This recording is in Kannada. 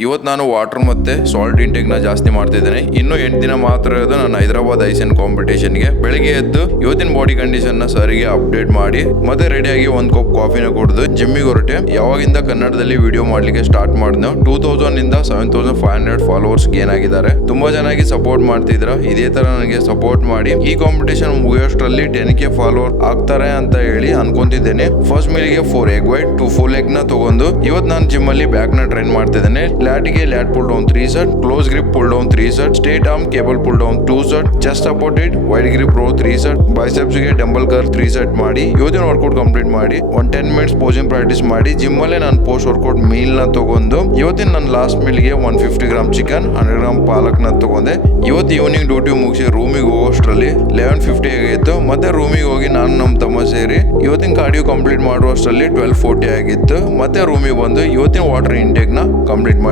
ಇವತ್ತು ನಾನು ವಾಟರ್ ಮತ್ತೆ ಸಾಲ್ಟ್ ಇಂಟೇಕ್ ನ ಜಾಸ್ತಿ ಮಾಡ್ತಿದ್ದೇನೆ. ಇನ್ನು 8 ದಿನ ಮಾತ್ರ ಇರೋದು ನಾನು ಹೈದರಾಬಾದ್ ಐಸನ್ ಕಾಂಪಿಟೇಷನ್ಗೆ. ಬೆಳಿಗ್ಗೆ ಎದ್ದು ಇವತ್ತಿನ ಬಾಡಿ ಕಂಡೀಷನ್ ನ ಸರಿಗೆ ಅಪ್ಡೇಟ್ ಮಾಡಿ ಮತ್ತೆ ರೆಡಿಯಾಗಿ ಒಂದು ಕಪ್ ಕಾಫಿನ ಕುಡಿದು ಜಿಮ್ಮಿಗೆ ಹೊರಟೆ. ಯಾವಾಗಿಂದ ಕನ್ನಡದಲ್ಲಿ ವಿಡಿಯೋ ಮಾಡ್ಲಿಕ್ಕೆ ಸ್ಟಾರ್ಟ್ ಮಾಡಿದ್ನೋ 2000 ಇಂದ 7500 ಫಾಲೋವರ್ಸ್ ಗೇನ್ ಆಗಿದ್ದಾರೆ. ತುಂಬಾ ಚೆನ್ನಾಗಿ ಸಪೋರ್ಟ್ ಮಾಡ್ತಿದ್ರ. ಇದೇ ತರ ನನಗೆ ಸಪೋರ್ಟ್ ಮಾಡಿ ಈ ಕಾಂಪಿಟೇಷನ್ ಮುಗಿಯೋಷ್ಟರಲ್ಲಿ 10K ಫಾಲೋವರ್ ಆಗ್ತಾರೆ ಅಂತ ಹೇಳಿ ಅನ್ಕೊಂತಿದ್ದೇನೆ. ಫಸ್ಟ್ ಮೀಲ್ಗೆ 4 ಎಗ್ ವೈಟ್ 2 ಫುಲ್ ಎಗ್ ನ ತಗೊಂಡು ಇವತ್ತು ನಾನು ಜಿಮ್ ಅಲ್ಲಿ ಬ್ಯಾಕ್ ನ ಟ್ರೈನ್ ಮಾಡ್ತಿದ್ದೇನೆ. ಲ್ಯಾಟ್ಗೆ lat pull down 3 set, close grip pull down 3 set, straight arm cable pull down 2 set, chest supported wide grip row 3 set, biceps ಗೆ ಡಂಬಲ್ ಕರ್ 3 ಸೆಟ್ ಮಾಡಿ ಇವತ್ತಿನ ವರ್ಕೌಟ್ ಕಂಪ್ಲೀಟ್ ಮಾಡಿ 10 ಮಿನಿಟ್ಸ್ ಪೋಸಿಂಗ್ ಪ್ರಾಕ್ಟೀಸ್ ಮಾಡಿ ಜಿಮ್ ಅಲ್ಲೇ ನಾನು ಪೋಸ್ಟ್ ವರ್ಕೌಟ್ ಮೀಲ್ ನ ತಗೊಂಡು ಇವತ್ತಿನ ನನ್ನ ಲಾಸ್ಟ್ ಮೀಲ್ಗೆ 150 ಗ್ರಾಮ್ ಚಿಕನ್ 100 ಗ್ರಾಮ್ ಪಾಲಕ್ ನ ತಗೊಂಡೆ. ಇವತ್ತು ಈವ್ನಿಂಗ್ ಡ್ಯೂಟಿ ಮುಗಿಸಿ ರೂಮಿಗೆ ಹೋಗೋಷ್ಟರಲ್ಲಿ 11:50 ಆಗಿತ್ತು. ಮತ್ತೆ ರೂಮಿಗೆ ಹೋಗಿ ನಾನು ನಮ್ಮ ತಮ್ಮ ಸೇರಿ ಇವತ್ತಿನ ಕಾರ್ಡಿಯೋ ಕಂಪ್ಲೀಟ್ ಮಾಡುವಷ್ಟರಲ್ಲಿ 12:40 ಆಗಿತ್ತು. ಮತ್ತೆ ರೂಮಿಗೆ ಬಂದು ಇವತ್ತಿನ ವಾಟರ್ ಇಂಟೇಕ್ ನ ಕಂಪ್ಲೀಟ್ ಮಾಡಿದೆ.